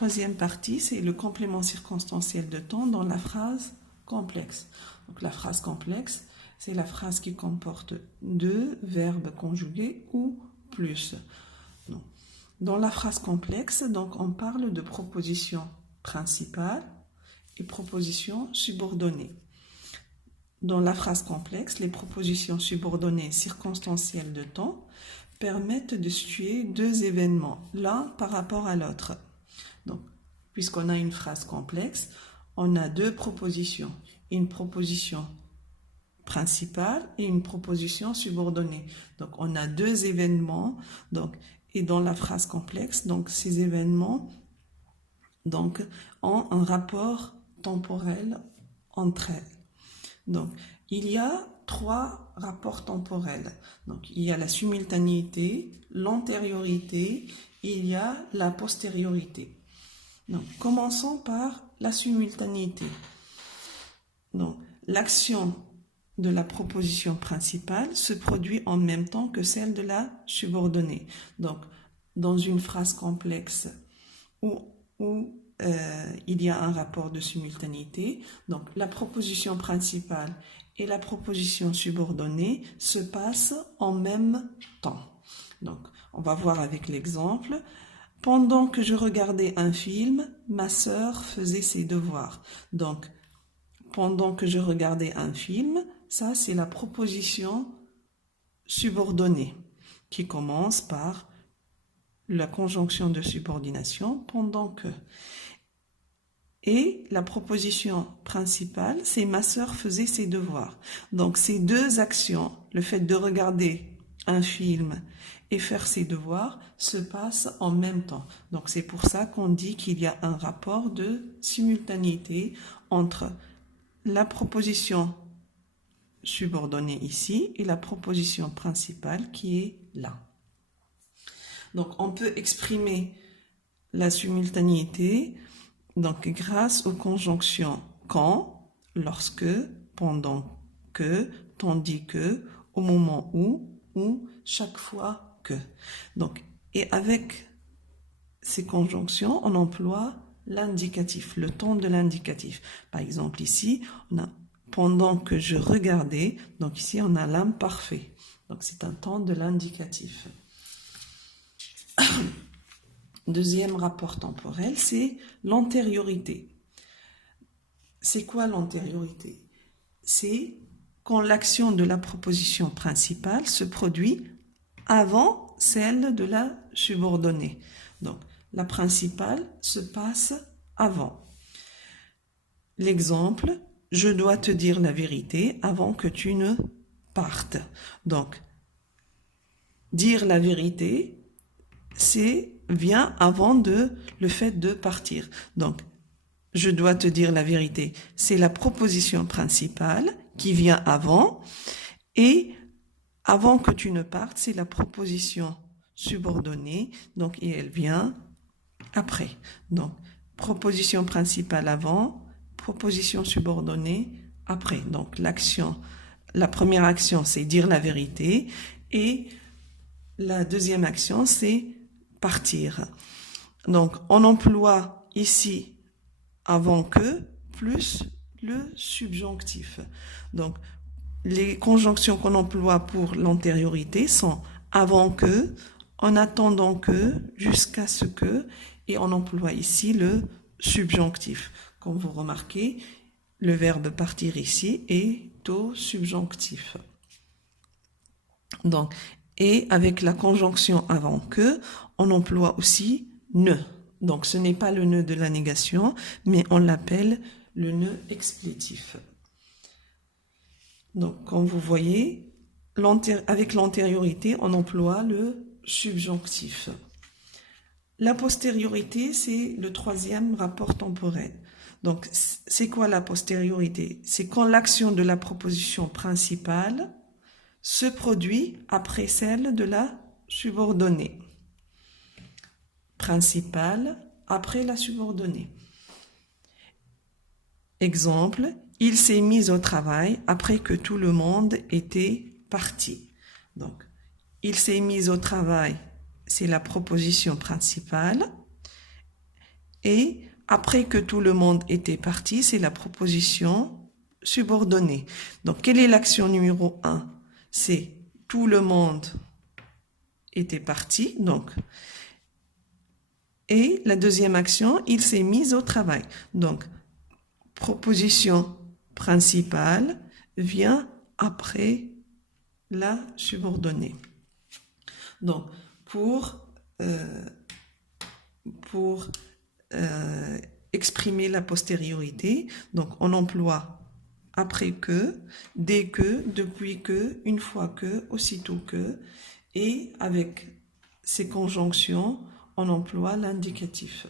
troisième partie, c'est le complément circonstanciel de temps dans la phrase complexe. Donc la phrase complexe, c'est la phrase qui comporte deux verbes conjugués ou plus. Non. Dans la phrase complexe, donc on parle de propositions principales et propositions subordonnées. Dans la phrase complexe, les propositions subordonnées circonstancielles de temps permettent de situer deux événements, l'un par rapport à l'autre. Donc, puisqu'on a une phrase complexe, on a deux propositions, une proposition principale et une proposition subordonnée. Donc, on a deux événements, et dans la phrase complexe, donc ces événements donc, ont un rapport temporel entre elles. Donc, il y a trois rapports temporels. Donc, il y a la simultanéité, l'antériorité, et il y a la postériorité. Donc, commençons par la simultanéité. Donc, l'action de la proposition principale se produit en même temps que celle de la subordonnée. Donc, dans une phrase complexe où il y a un rapport de simultanéité, donc la proposition principale et la proposition subordonnée se passent en même temps. Donc, on va voir avec l'exemple. Pendant que je regardais un film, ma sœur faisait ses devoirs. Donc, pendant que je regardais un film, ça c'est la proposition subordonnée qui commence par la conjonction de subordination pendant que. Et la proposition principale, c'est ma sœur faisait ses devoirs. Donc ces deux actions, le fait de regarder un film et faire ses devoirs, se passent en même temps. Donc c'est pour ça qu'on dit qu'il y a un rapport de simultanéité entre la proposition subordonnée ici et la proposition principale qui est là. Donc on peut exprimer la simultanéité donc grâce aux conjonctions quand, lorsque, pendant que, tandis que, au moment où, chaque fois que. Donc, et avec ces conjonctions, on emploie l'indicatif, le temps de l'indicatif. Par exemple, ici, on a pendant que je regardais, donc ici on a l'imparfait. Donc c'est un temps de l'indicatif. Deuxième rapport temporel, c'est l'antériorité. C'est quoi l'antériorité? C'est quand l'action de la proposition principale se produit avant celle de la subordonnée. Donc, la principale se passe avant. L'exemple, je dois te dire la vérité avant que tu ne partes. Donc, dire la vérité, vient avant le fait de partir. Donc, je dois te dire la vérité. C'est la proposition principale qui vient avant et avant que tu ne partes, c'est la proposition subordonnée, donc, et elle vient après. Donc, proposition principale avant, proposition subordonnée après. Donc, la première action, c'est dire la vérité et la deuxième action, c'est partir. Donc, on emploie ici avant que plus le subjonctif. Donc, les conjonctions qu'on emploie pour l'antériorité sont avant que, en attendant que, jusqu'à ce que, et on emploie ici le subjonctif. Comme vous remarquez, le verbe partir ici est au subjonctif. Donc, et avec la conjonction avant que, on emploie aussi ne. Donc, ce n'est pas le ne de la négation, mais on l'appelle le ne explétif. Donc, comme vous voyez, avec l'antériorité, on emploie le subjonctif. La postériorité, c'est le troisième rapport temporel. Donc, c'est quoi la postériorité? C'est quand l'action de la proposition principale se produit après celle de la subordonnée. Principale après la subordonnée. Exemple, il s'est mis au travail après que tout le monde était parti. Donc, il s'est mis au travail, c'est la proposition principale. Et après que tout le monde était parti, c'est la proposition subordonnée. Donc, quelle est l'action numéro 1? C'est tout le monde était parti. Donc, et la deuxième action, il s'est mis au travail. Donc, proposition principale vient après la subordonnée. Donc, pour exprimer la postériorité, donc on emploie après que, dès que, depuis que, une fois que, aussitôt que, et avec ces conjonctions, on emploie l'indicatif.